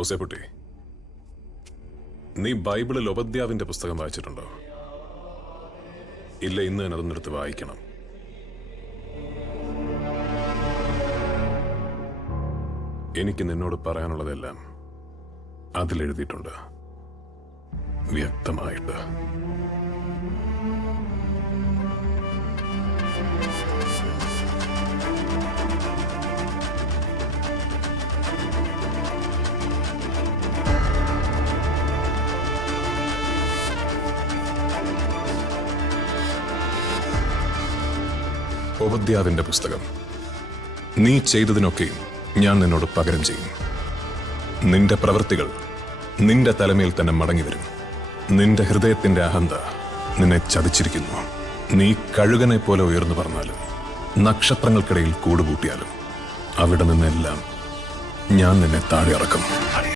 ഔസേപ്പുട്ടി, നീ ബൈബിളിൽ ഉപദ്യാവിന്റെ പുസ്തകം വായിച്ചിട്ടുണ്ടോ? ഇല്ല, ഇന്ന് തന്നെ അതൊന്നെടുത്ത് വായിക്കണം. എനിക്ക് നിന്നോട് പറയാനുള്ളതെല്ലാം അതിലെഴുതിയിട്ടുണ്ട്, വ്യക്തമായിട്ട്. ഉപദ്യാവിന്റെ പുസ്തകം. നീ ചെയ്തതിനൊക്കെയും ഞാൻ നിന്നോട് പകരം ചെയ്യും. നിന്റെ പ്രവൃത്തികൾ നിന്റെ തലമേൽ തന്നെ മടങ്ങി വരും. നിന്റെ ഹൃദയത്തിന്റെ അഹന്ത നിന്നെ ചതിച്ചിരിക്കുന്നു. നീ കഴുകനെ പോലെ ഉയർന്നു പറഞ്ഞാലും നക്ഷത്രങ്ങൾക്കിടയിൽ കൂടുകൂട്ടിയാലും അവിടെ നിന്നെല്ലാം ഞാൻ നിന്നെ താഴെ ഇറക്കും.